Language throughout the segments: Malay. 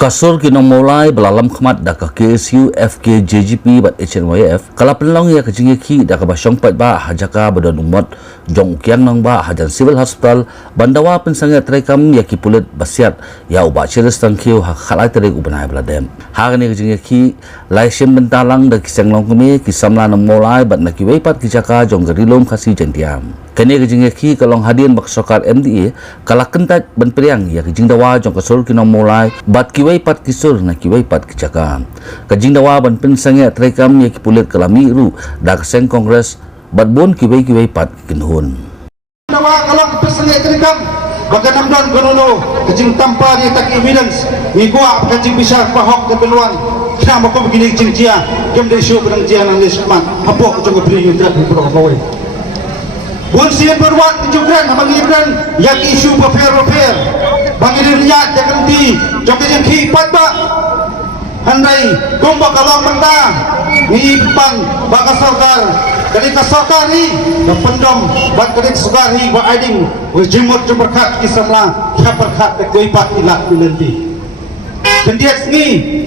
Kasur kinong mulai belalam khmat da ka KSU FK JGP bat HNYF kala penlong ya kejing ki da ka basyong pat ba hajaka badan umat jong ukiang nang ba hajan civil hospital bandawa pensangat rekam ya ki pulit basiat ya uba ciris tangkiu ha khalai tere ubanai bladem ha ni kejing ki lai sim bentalang da kisang long kemi ki samla nang mulai bat na ki weipat ki jaka jong gerilom khasi jentiam kene kejing ki kalong hadian bak sokar MDA kala kentat ban priang ya kejing dawa jong kasur kinong mulai bat ki pat kisur na kiwai pat kicaka kajing dawa ban pensange trekam ya kipulit kalami ru da keseng kongres bat bon kiwai pat kinhun dawa kalau pensange trekam bagan namdan gonono kajing tanpa dia tak evidence ni gua kajing bisa pahok ke beluan kenapa kau begini kajing dia kem de show pedang dia nang lesman apa kau jong beri yutra di pro kawai bon sien berwat kejugran mangibran ya isu fair bangir niat dia ganti joki yang kipat ba handai gomba kalong manda ni pang baka sarkar kali ka sarkar ni pendom bat kali sarkar ni ba aiding jimut berkat kisahlah kya berkat de kipat ilak nanti kendiat ni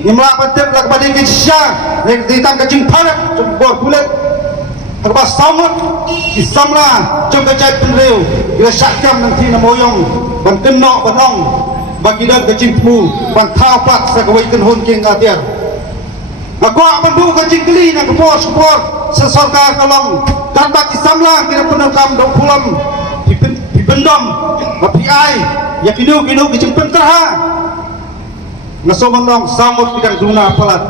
imla patep lak bading kisya nek ditang kajing parap jebor bulat terbas samut isamla jong kajai penreu ila syakam nanti namoyong ban kenok banong bagi dak kecimpu ban thapat sa kawai kenhun king ngatiar makwa bandu kacing keli na support sesorkar kalong dan bagi samla kira penekam dong pulam dipendom tapi ai ya kinu kecing penterha ngaso manong samut bidang duna palat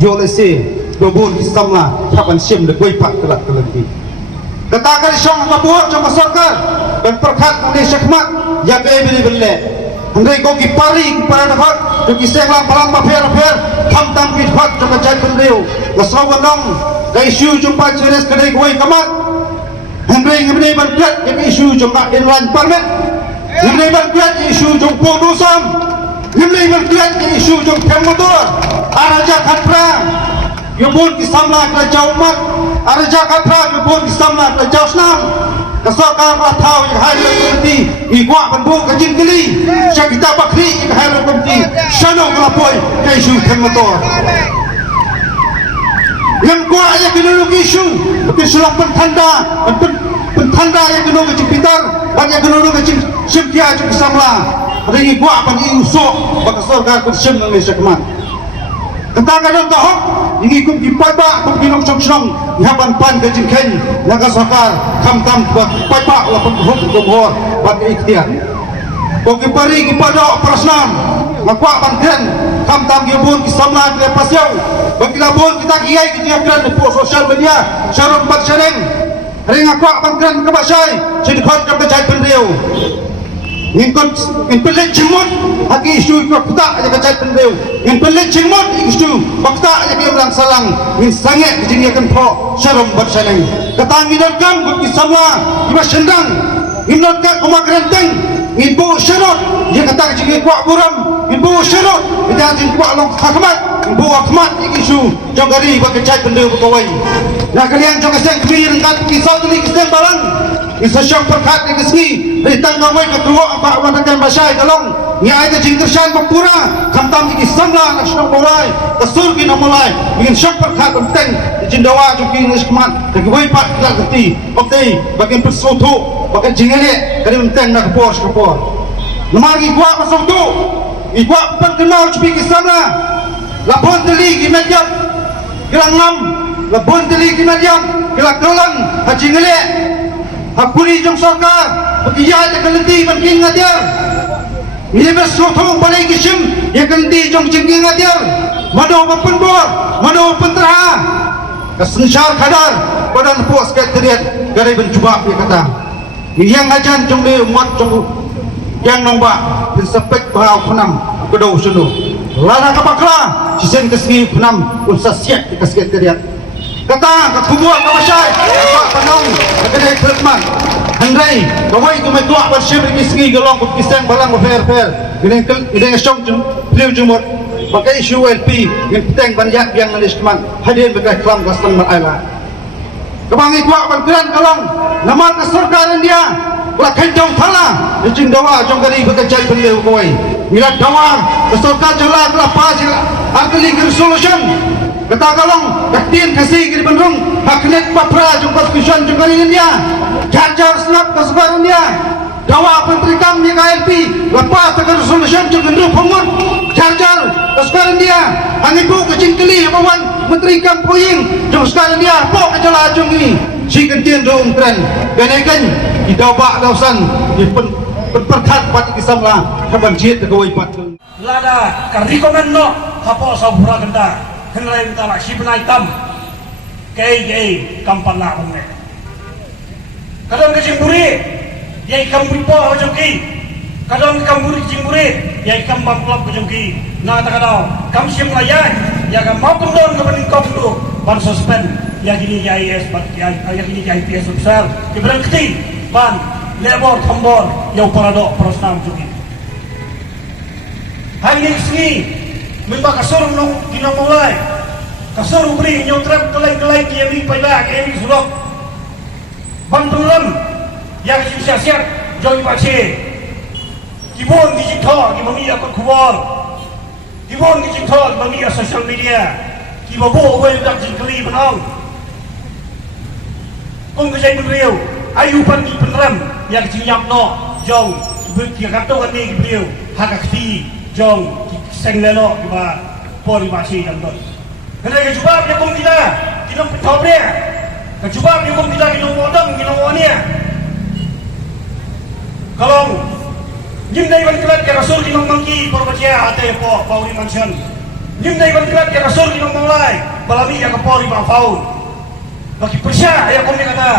jolese dobun samla kapan sim de koi pak kelak kelenti katakan syong mabuat jong sorkar dan perkat mudi syakmat ya ke beli beli andai ko ki pari para dapat to ki senglang palang ba fer tham tam ki phat jong kajai pendeu ngasawanong kai shu jumpa jeres kedai koi kamat andai ngemni ban plat ya isu jong ka inwan parmet ngemni ban plat isu jong po dusam ngemni ban plat isu jong kemotor araja khatra yubun kisamla kerajaan umat araja katra yubun kisamla kerajaan Islam kasarkar matau yang hadir berhenti igwa bentuk kajing geli syakita bakri yang hadir berhenti syano kelapoi kaisu kemotor yang gua yang genulung isu tapi sulang pentanda yang genulung kajing pitar banyak genulung kajing syamkia kajing kisamla ringi gua bagi usuk bakasarkar bersyam Malaysia kemat katakan dong tahok ini kum kipat ba kum kinong song hapan pan kajing ken naga sakar kam buat kipat ba lapon hok gomhor bat ikhtiar ko kipari kipada prasnan makwa bangken kam gibun kisamla ke pasyaw bagilabon kita kiai kijiakran di sosial media syarum bat syareng ring akwa bangken kabasay sidkhot kam kajai pendeu ngikut pelit cimut haki isu fakta aja kacai pendeu ngin pelit cimut isu fakta aja dia ulang salang ngin sangat kejinyakan po syarum bersaleng katang ngidot kam bagi samla iba sendang ngidot kam kumak renteng ngin bu syarot dia kata kejingi kuak buram ngin bu syarot dia jing kuak long khakmat ngin bu akhmat isu jogari bagi kacai pendeu berkawai nah kalian jong keseng kemir ngkat kisau tuli keseng barang isa syang perkat ni keski ritang ngawai ketua apa wanakan basyai kalong ni ay ka jingkersyan pagpura kamtam ni isamla na syang mulai kasur kina mulai ingin syang perkat benteng jindawa juki ni skmat kagawai pat kita kerti okey bagian persoto bagian jingele kani benteng na kapor namagi gua persoto igwa pagkenal juki isamla lapon teli gimediam kilang ngam lapon teli gimediam kilang kelang hajingele hakuri jong sarkar begiya ya kelenti banking ngadiar ini bersoto balai kisim ya kelenti jong jengking ngadiar mado penbor mado penterha kesensyar kadar badan puas sekretariat garai bencuba dia kata yang ajan jong dia muat jong yang nombak pensepek bahau penam kedau sunu lana kapakla sisen kesgi penam unsa siap ke sekretariat kata kekumbuan kawasyai apa penong kedai treatment handai kawai tu metua bersih berkisgi gelong kisang balang fair gini syong beliau jumur pakai isu LP yang peteng banyak yang nulis keman hadir berkait kelam kastan malaila kebangi kuak berkeran kalong nama keserkaran dia Wala kanyang tala, jing dawa jong gari bekerja beliau kawai. mila dawar kesorkan jala kelapa sila artili resolution kata kalong kaktin kasih kiri benrung haknet papra jung konstitusi jung kali India jajar snap kesebaran dia dawa pentrikam ni KLP lepas tekan resolution jung benrung pengun jajar kesebaran dia angibu kecingkeli apawan mentrikam poying jung sekarang dia pok kejala jung ini si kentian dong tren ganaikan di dawak dausan di perkat pat kisamla kaban jit kawai pat lada karikomen no hapo sabura genda henrai tala sibnai tam kei kampan la bonne kadang ke jimburi yai kamburi po jongki kadang kamburi jimburi yai kambam klub jongki na ta kadau kam sim la ya ga mau kondon ke bening kom tu ban suspend ya gini ya IS bat ya gini ya IPS besar ke berangkti ban lebor tombor yau parado prostam jongki hai nixni minta kasur nong dinamulai kasur beri nyotrap kelai kiami pada kiami sulok bantulan yang siap join baca kibon digital kiboni akun kubor kibon digital kiboni social media kibobo awal dak jingkeli benong kung kejai beliau ayu pandi peneram yang siap no jong dia kata kan ni beliau hakakti jong senglelo kiba pori basi jangdon kena kejubab dia kong kita kinong pitop dia kejubab dia kong kita kinong modong kinong onia kalau nyimdai ban kelat ke rasul kinong mangki porbacia ate po pauri mansion nyimdai ban kelat ke rasul kinong manglai balami ya ke pori ba faun bagi pesya ya kong dia kata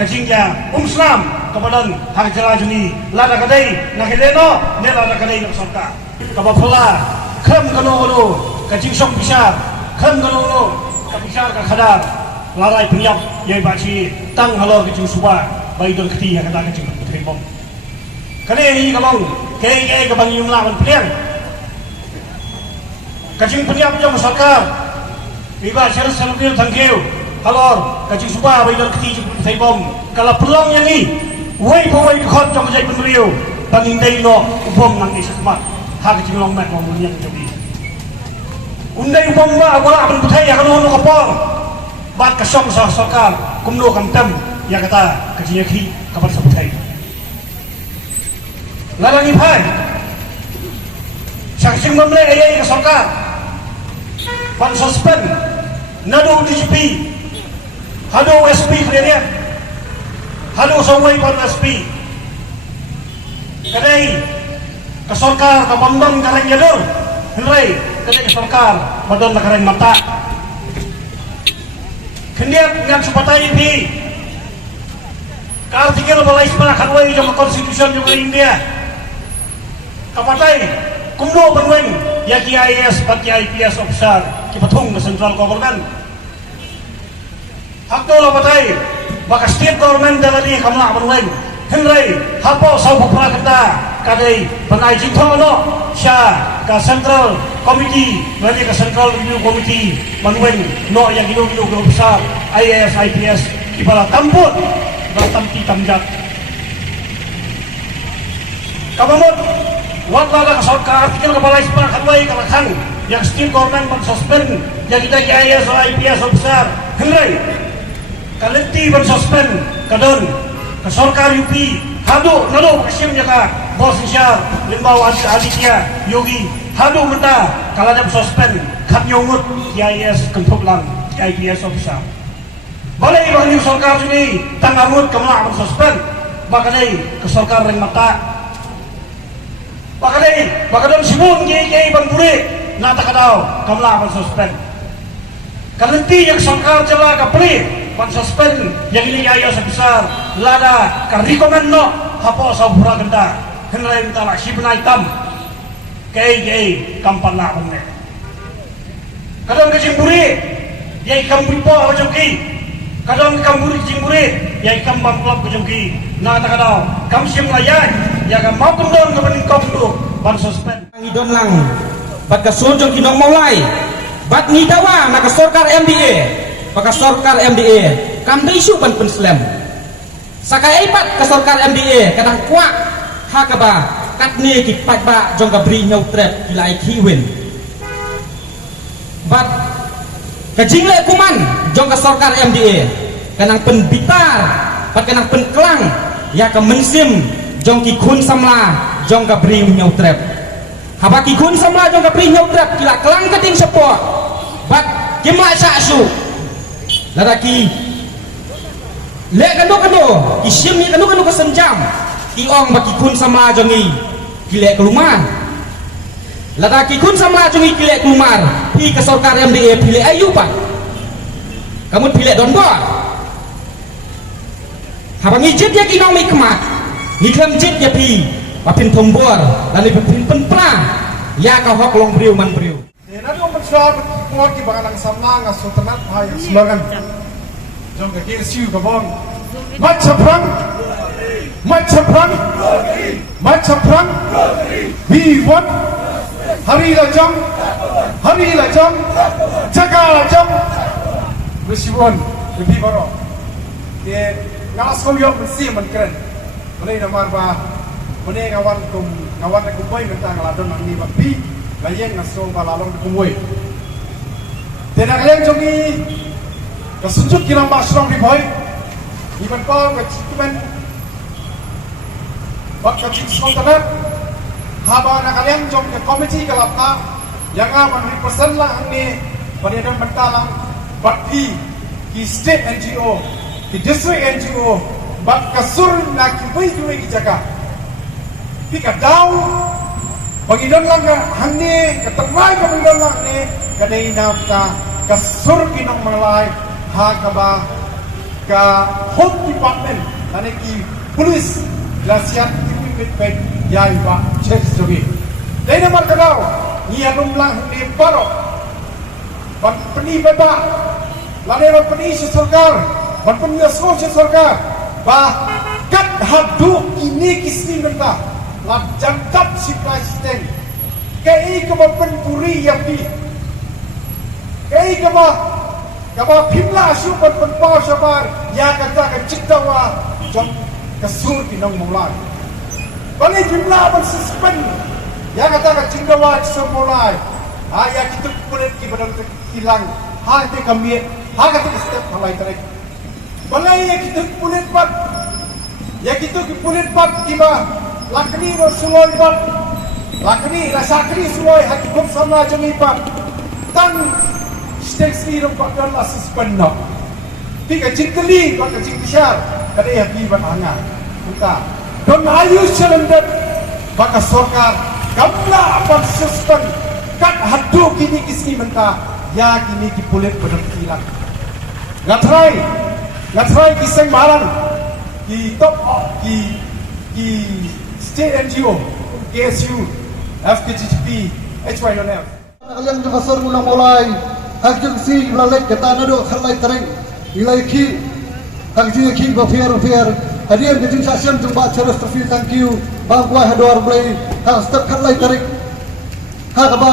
kajingnya Islam kepadang hak jelajuni lada kadai nakileno ne lada kadai nak sorka kabapula kem kano kajing sok bisa kem kano kabisa ka khadar larai penyap yai baci tang halo kajing suba bai don keti ya kata kajing putri bom kane ni kalong ke kabang yumla man plian kajing penyap jom sarkar iba sel selbil tangkeu halor kajing suba bai don keti putri bom kalau peluang yang ni wei pawai khot jom jai penriu pangindai no ubom nang isakmat hak jilong mat mo yang jogi undai ubom ba wala ban putai ya kanu no kapor bat kasong sa sarkar kumno kamtam ya kata kajinya ki kapan sa putai lalangi phai saksing mamle ayai ka sarkar ban suspend nado DGP hado SP clear halo sawai pan SP kadai kesorkar kabambang kareng yador henrai kadai kesorkar badon kareng mata kendiap ngam supatai pi artikel balai spa kanwai jama konstitusi jama India kapatai kumno banweng ya KIS bat IPS officer ki patung central government hakto la patai baka state government dalari kamla banweng henrai hapo sau bukra kata kadai bangai jingtho no sha ka central committee bagi ka central review committee banweng no yang gino besar IAS IPS ibala tamput ibala tamti tamjat kamamot wala ka sarkar artikel ka balai spa kanwai kalakhan yang state government ban suspend yang kita IAS IPS besar henrai kalenti ban suspend kadon ke sarkar UP hado nado kasim jaka bos insya limbau aditya yogi hado menta kalada suspend khat nyongut IAS kentuk lang IPS officer balai bang sarkar sini tangamut kemla ban suspend bakadai ke sarkar reng mata bakadai simun ye ban bure nata kadau kemla ban suspend kalenti yang sarkar jela ka pri ban suspend yang ini IAS besar lada karikomen no hapo sabura genda henrai tala sibnai tam kei kampan la bonne kadang ke jimburi yai kamburi po jongki kadang kamburi jimburi yai kambam klub jongki na ta kadau kam sim la ya ga mau kondon ke bening kom tu ban suspend idon lang bat ka sojong kinong maulai bat ni dawa na ka sarkar MDA baka sarkar MDA kamdai su pan slam sakai ipat ka sarkar MDA kadang kuak hakaba kat ni ki pat ba jong ka bri nyau trap kilai ki win bat ka jingle kuman jong ka sarkar MDA kanang pen bitar pat kanang pen klang ya ka mensim jong ki khun samla jong ka bri nyau trap haba ki khun samla jong ka bri nyau trap kila klang ka ting support bat kimla sa su ladaki le kanu ki sim ni kanu ka senjam iong baki kun sama jongi kilek kelumar lada ki kun sama jongi kilek kelumar pi ke sarkar MDA pilih ayu pak kamu pilih don bor habang ijit ya kinong mi kemat ngiklam jit ya pi papin tombor lalu papin penpla ya kau hok long priu man priu nanti orang besar ngor ki bangan ang sama ngaso tenat hai slogan jong ka kir siu ka bong macam perang we want hari lajam jaga lajam bersiwan lebih baru dia ngalas koyok bersih menkeren boleh namar bah boleh ngawan aku boy mentang ladon ni babi layeng ngaso balalong kumui dan kalian jongi kesunjuk kilang basrong di boy iban kau kecimen bakal cincang haba nak kalian jom ke komiti kelapna yang aman represent lah ni pada dan bentalang bakti di state NGO di district NGO bak kasur nak kibai ki jaga pika daw pangidon lang hangni katamay pangidon lang ni kadai nafta kasur kinong malay ha kaba ka home department ane ki police lasiat pen yai ba cek sobi dai namar kadau ni anum lang ni paro ban peni baba lane ban peni sarkar ban peni aso sarkar ba kat hadu ini kisni menta la jangkap si presiden kei ke ban puri yapi kei ke ba pimla asu ban pa sabar ya kata ka ciktawa jom kasur kinong mulai bani jumlah bersuspend ya kata ka ciktawa semulai ya kita kulit ki badang hilang te kami kata step halai tarik balai ya kita kulit pat kiba lakni ro suloi pat lakni rasakri suloi hati kum sama jami pat tang steksi ro pat dan suspend no pika cikli pat ka cikbisar kada ya ki ban hanga kita don ayu cylinder baka sarkar kamla apa suspend kat hadu kini kisni menta ya kini ki pulit benar hilang ngatrai kiseng barang ki top ki state NGO KSU FKGP HYNF kalian ke pasar mula mulai hak jengsi melalui kata nado khalai tereng nilai ki hak jengsi ba fair hadiah ke jengsa siam jumpa ceras terfil thank you bangwa hador play hak step khalai tereng hak ba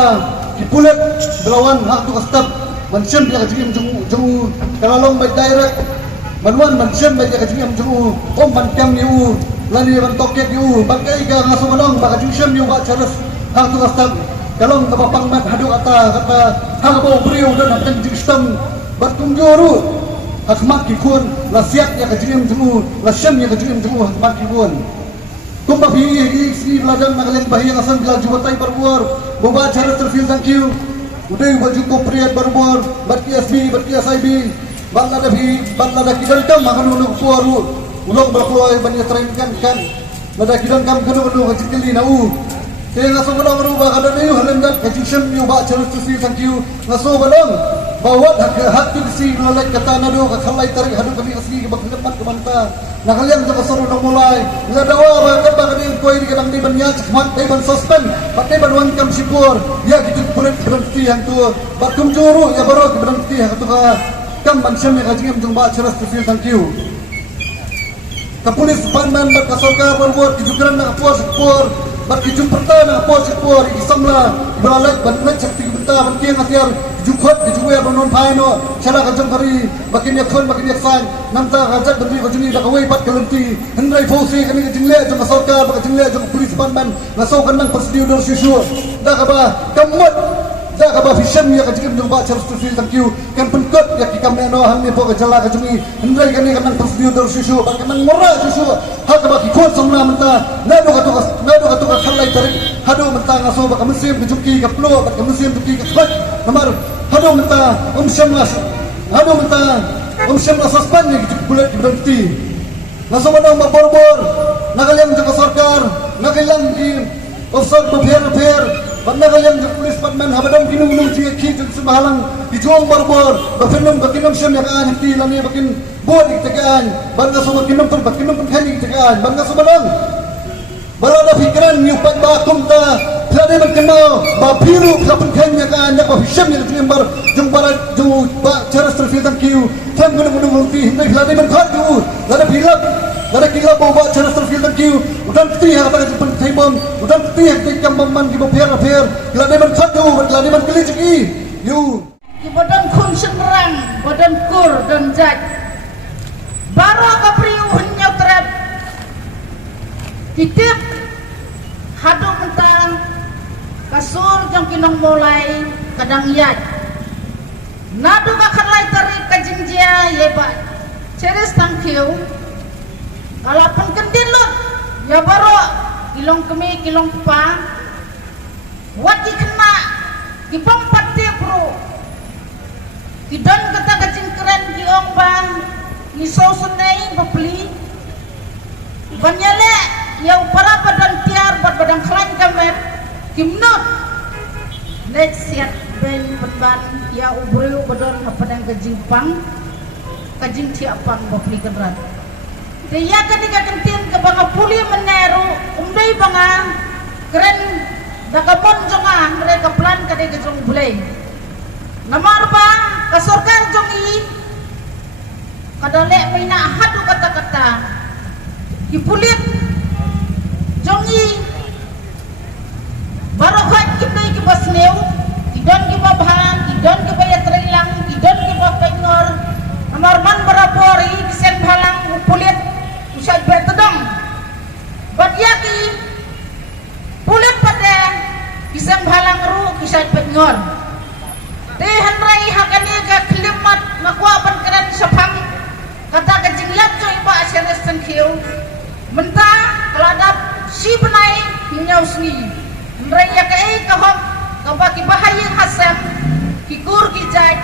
ki pulet belawan hak tu step mensiam dia kejim jemu kalalong baik direct manuan mensiam baik kejim jemu man kam yu lani ban toket yu bagai ga ngaso manong ba kejim yu ba ceras hak tu step kalong ka papang mat hadu ata kata hak ba brio dan hak sistem bertunjuru hakmat ki kun la siap ya kejim jemu la syam ya kejim jemu hakmat ki kun kumpa bi isi ladang nakaleng bahaya ngasan bila jubatai berbuar boba ceras terfil thank you udah baju kopriat berbor berki SB berki SIB balla da kidan kam makan ulung puaru ulung berkeluar banyak terangkan kan nada kidan kam kanu kecil nau kaya ngaso balong ruba kada niu halendan kecil yu ba cerus tusi thank you ngaso balong bawat hak si lalai kata nado khalai tarik hadu kami asli baklemat kemanta nakalian ka kasaro na mulai ngadawa ba kan ba kani koy di kadang di banya cakmat tay ban suspend patay ban wan kam sipur ya gitu pulit berhenti yang tu batum juru ya baru berhenti yang tu ka kam ban syam ya kajing jung ba cerus tusi thank you ka pulis panman ba ka sarkar berbuat kejugeran na puas pur bagi jumperta na po sektor isamla ibalat banat sakti benta bantiang hatiar jukot dijuwe banon paino chala kajang kari bakin yakon bakin yaksan namta kajat beri kajuni dak away pat kalenti hendrai fausi kami jingle jong sarkar bak jingle jong polis panman ngaso kanang persedio dor susu dak ba kamot dak ba fishem ya kajing jong ba charus tu thank you kan penkot ya kikam no hang ni po kajala kajuni hendrai kani kanang persedio dor susu bak kanang mora susu hak ba kikot samna menta nado katuka khalai tarik hado menta ngaso bak mesim dijuki kaplo bak mesim dijuki kaplo namar hado menta syamlas hado menta syamlas aspan ni bulat berhenti ngaso manang maborbor nagalang jaka sarkar nagalang di ofsar beber nagalang jaka polis patman habadam kinung ji ki semahalang dijuang borbor bakinum syam yang henti lani bakin buat ditegaan bangga sama kinum pun khani ditegaan bangga sebenang berada fikiran nyupat bakum ta tiada berkenal bapiru kapan khanya kan yak official yang timbar jung barat jung ba cara terfilter kiu tham gunung ti hindai tiada berkhat tu ada kilap bawa cara terfilter kiu udan ti kata jumpan thaibom udan ti hak kamman ki baper tiada berkhat tu tiada berkeli ciki you di badan kun senrang badan kur dan jaj baru kapriu hanya terap titip hadu mentang kasur jong kinong mulai kadang yat nadu kakalai tarik kajingjia yeba ceres thank you kalapan kendilot ya baru kilong kemi kilong pa wati kena kipampat tepro kidon kata kajing keren kiong bang ni sosunai bapli banyale yang para badan tiar badan klan kamet kimnot next siat ben beban ya ubreu badan padang kajingpang kajing tiapang bapli kedran dia ketika kentin ke banga puli meneru umdai banga keren dakapon jonga mereka plan kadai kejong bulai namar ba kasorkar jongi kadale mina hadu kata-kata kipulit jongi barokat kita ki basneu tidon ki babhan tidon ki bayat rilang tidon ki bapengor amar man barapori kisen bhalang pulit usai betedong badyaki pulit pada kisen bhalang ru kisai pengor dehan rai hakani ga klimat makwa ban karan sapang kata kejinglap coy ba asyres tengkiu mentah keladap si benai menyau seni mereka kei kahok kabaki bahayang hasem kikur kijai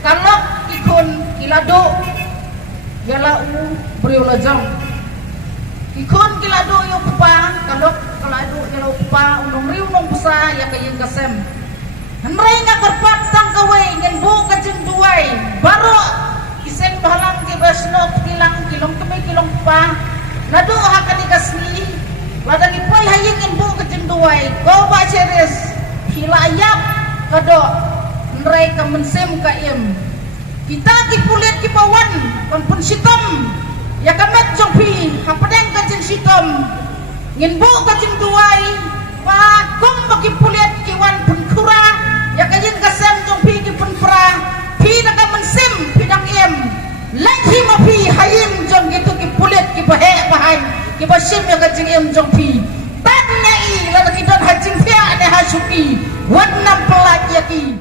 kalok kikun kilado yala u beriula jong kikun kilado yung pupa kalok kalado yala pupa unong riu nong pusa ya kayang kasem mereka kerpat tangkawai ingin bu kajeng duai baru isen bahalang kibasno kilang kilong kemi kilong pupa nado hakani kasni ladang ipoi hayingin bu kejenduai kau ba ceres hilayap kado mereka mensim kaim kita kipulit kipawan pun sitom ya kamet jongpi hapadeng kajen sitom ngin bu kejenduai pa kum bagi pulit kiwan pun kura ya kajen kasem jongpi ki pun pra pi daga mensim pidang im lagi mapi hayim jong gitu kipulit kibahe kibasim ya kajing im jong pi tan nyai la kita hajing pia ne hasuki wan nam pelajaki